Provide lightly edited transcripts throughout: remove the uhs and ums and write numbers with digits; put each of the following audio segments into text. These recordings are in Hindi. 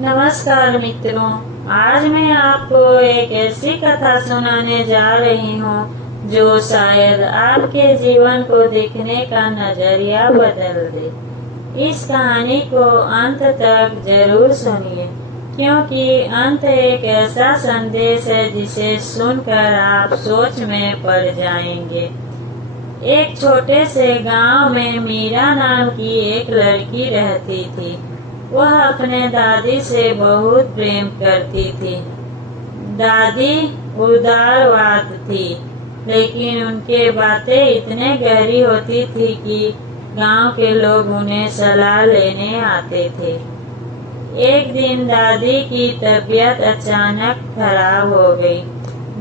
नमस्कार मित्रों, आज मैं आपको एक ऐसी कथा सुनाने जा रही हूँ जो शायद आपके जीवन को देखने का नजरिया बदल दे। इस कहानी को अंत तक जरूर सुनिए, क्योंकि अंत एक ऐसा संदेश है जिसे सुनकर आप सोच में पड़ जाएंगे। एक छोटे से गांव में मीरा नाम की एक लड़की रहती थी। वह अपने दादी से बहुत प्रेम करती थी। दादी उदारवाद थी, लेकिन उनके बातें इतने गहरी होती थी कि गांव के लोग उन्हें सलाह लेने आते थे। एक दिन दादी की तबीयत अचानक खराब हो गई।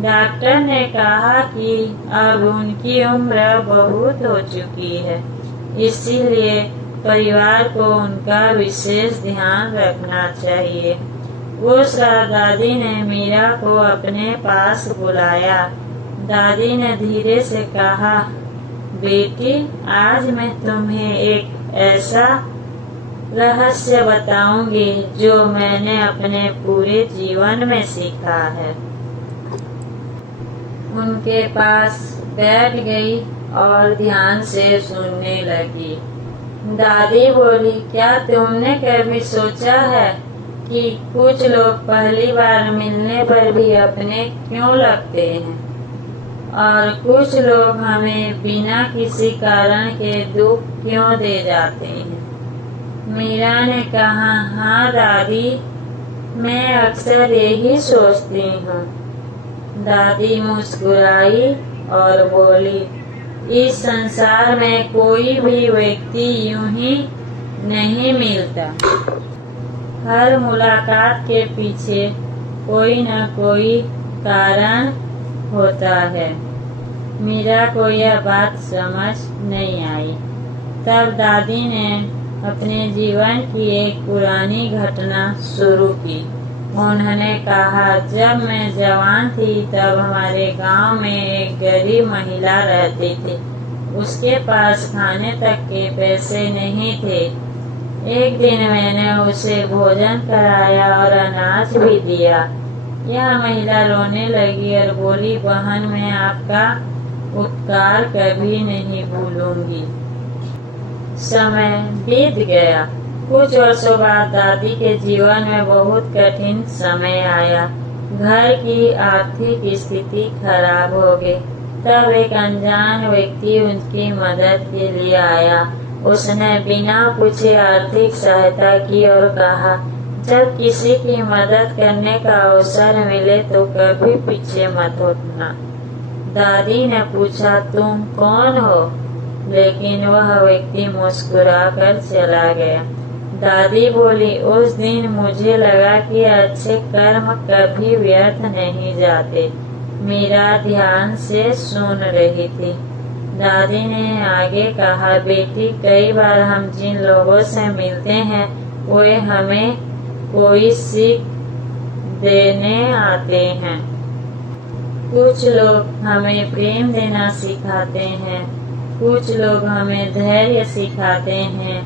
डॉक्टर ने कहा कि अब उनकी उम्र बहुत हो चुकी है, इसीलिए परिवार को उनका विशेष ध्यान रखना चाहिए। उस रात दादी ने मीरा को अपने पास बुलाया। दादी ने धीरे से कहा, बेटी, आज मैं तुम्हें एक ऐसा रहस्य बताऊंगी जो मैंने अपने पूरे जीवन में सीखा है। उनके पास बैठ गई और ध्यान से सुनने लगी। दादी बोली, क्या तुमने कभी सोचा है कि कुछ लोग पहली बार मिलने पर भी अपने क्यों लगते हैं और कुछ लोग हमें बिना किसी कारण के दुख क्यों दे जाते हैं? मीरा ने कहा, हाँ दादी, मैं अक्सर यही सोचती हूँ। दादी मुस्कुराई और बोली, इस संसार में कोई भी व्यक्ति यूं ही नहीं मिलता। हर मुलाकात के पीछे कोई न कोई कारण होता है। मीरा को यह बात समझ नहीं आई। तब दादी ने अपने जीवन की एक पुरानी घटना शुरू की। उन्होंने कहा, जब मैं जवान थी तब हमारे गांव में एक गरीब महिला रहती थी। उसके पास खाने तक के पैसे नहीं थे। एक दिन मैंने उसे भोजन कराया और अनाज भी दिया। यह महिला रोने लगी और बोली, बहन, मैं आपका उपकार कभी नहीं भूलूंगी। समय बीत गया। कुछ वर्षों बाद दादी के जीवन में बहुत कठिन समय आया। घर की आर्थिक स्थिति खराब हो गई। तब एक अनजान व्यक्ति उनकी मदद के लिए आया। उसने बिना पूछे आर्थिक सहायता की और कहा, जब किसी की मदद करने का अवसर मिले तो कभी पीछे मत हटना। दादी ने पूछा, तुम कौन हो? लेकिन वह व्यक्ति मुस्कुरा कर चला गया। दादी बोली, उस दिन मुझे लगा कि अच्छे कर्म कभी व्यर्थ नहीं जाते। मीरा ध्यान से सुन रही थी। दादी ने आगे कहा, बेटी, कई बार हम जिन लोगों से मिलते हैं वे हमें कोई सीख देने आते हैं। कुछ लोग हमें प्रेम देना सिखाते हैं, कुछ लोग हमें धैर्य सिखाते हैं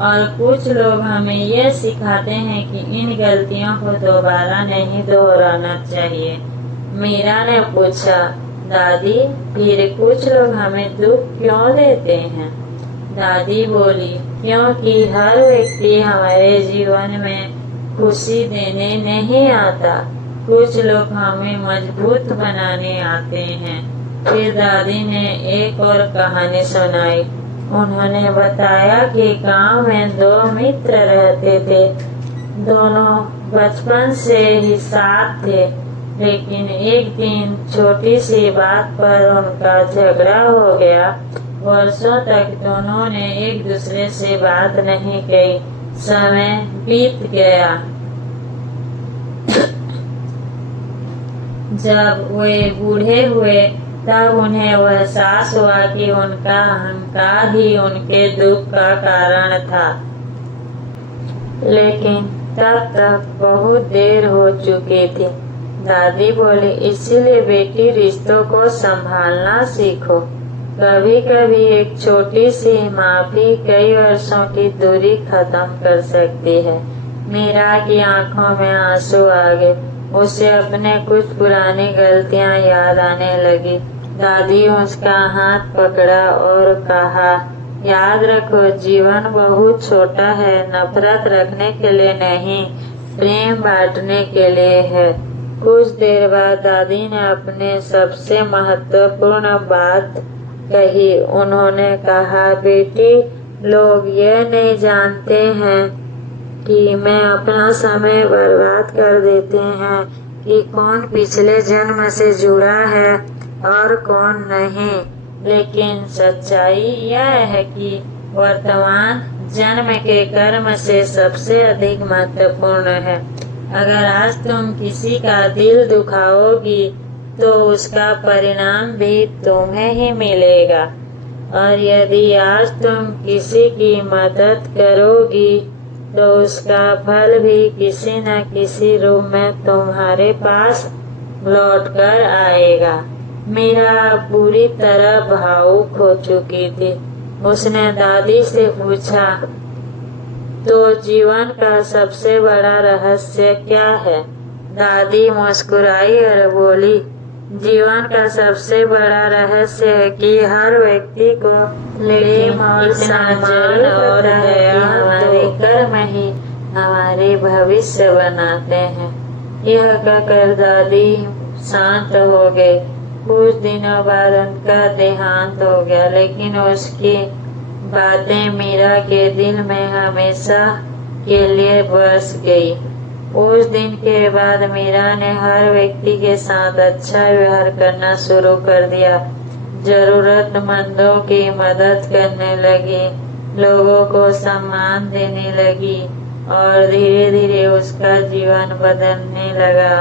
और कुछ लोग हमें यह सिखाते हैं कि इन गलतियों को दोबारा नहीं दोहराना चाहिए। मीरा ने पूछा, दादी, फिर कुछ लोग हमें दुख क्यों देते हैं? दादी बोली, क्योंकि हर व्यक्ति हमारे जीवन में खुशी देने नहीं आता। कुछ लोग हमें मजबूत बनाने आते हैं। फिर दादी ने एक और कहानी सुनाई। उन्होंने बताया कि गांव में दो मित्र रहते थे। दोनों बचपन से ही साथ थे, लेकिन एक दिन छोटी सी बात पर उनका झगड़ा हो गया। वर्षों तक दोनों ने एक दूसरे से बात नहीं की। समय बीत गया। जब वे बूढ़े हुए तब उन्हें एहसास हुआ कि उनका अहंकार ही उनके दुख का कारण था। लेकिन तब तक बहुत देर हो चुकी थी। दादी बोली, इसीलिए बेटी, रिश्तों को संभालना सीखो। कभी कभी एक छोटी सी माफी कई वर्षों की दूरी खत्म कर सकती है। मीरा की आंखों में आंसू आ गए। उसे अपने कुछ पुरानी गलतियां याद आने लगी। दादी उसका हाथ पकड़ा और कहा, याद रखो, जीवन बहुत छोटा है। नफरत रखने के लिए नहीं, प्रेम बांटने के लिए है। कुछ देर बाद दादी ने अपने सबसे महत्वपूर्ण बात कही। उन्होंने कहा, बेटी, लोग ये नहीं जानते हैं कि मैं अपना समय बर्बाद कर देते हैं कि कौन पिछले जन्म से जुड़ा है और कौन नहीं। लेकिन सच्चाई यह है कि वर्तमान जन्म के कर्म से सबसे अधिक महत्वपूर्ण है। अगर आज तुम किसी का दिल दुखाओगी तो उसका परिणाम भी तुम्हें ही मिलेगा, और यदि आज तुम किसी की मदद करोगी तो उसका फल भी किसी न किसी रूप में तुम्हारे पास लौट कर आएगा। मीरा पूरी तरह भावुक हो चुकी थी। उसने दादी से पूछा, तो जीवन का सबसे बड़ा रहस्य क्या है? दादी मुस्कुराई और बोली, जीवन का सबसे बड़ा रहस्य है कि हर व्यक्ति को प्रेम और सम्मान और दया हमारे कर्म ही हमारे भविष्य बनाते हैं। यह कहकर दादी शांत हो गई। कुछ दिनों बाद उनका देहांत हो गया, लेकिन उसकी बातें मीरा के दिल में हमेशा के लिए बस गई। उस दिन के बाद मीरा ने हर व्यक्ति के साथ अच्छा व्यवहार करना शुरू कर दिया, जरूरतमंदों की मदद करने लगी, लोगों को सम्मान देने लगी और धीरे धीरे उसका जीवन बदलने लगा।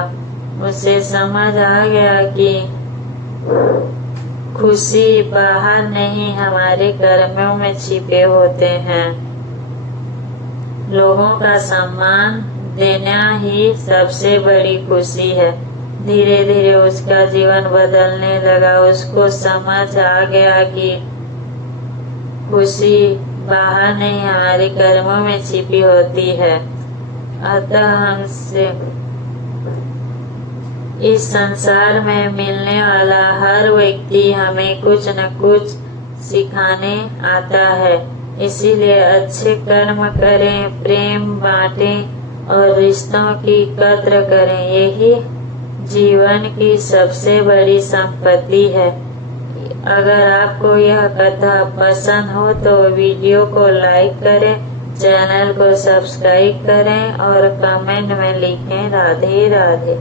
उसे समझ आ गया कि खुशी बाहर नहीं, हमारे कर्मों में छिपे होते हैं। लोगों का सम्मान देना ही सबसे बड़ी खुशी है। धीरे धीरे उसका जीवन बदलने लगा। उसको समझ आ गया कि खुशी बाहर नहीं, हमारे कर्मों में छिपी होती है। अतः हमसे इस संसार में मिलने वाला हर व्यक्ति हमें कुछ न कुछ सिखाने आता है। इसीलिए अच्छे कर्म करें, प्रेम बांटें और रिश्तों की कद्र करें। यही जीवन की सबसे बड़ी संपत्ति है। अगर आपको यह कथा पसंद हो तो वीडियो को लाइक करें, चैनल को सब्सक्राइब करें और कमेंट में लिखें राधे राधे।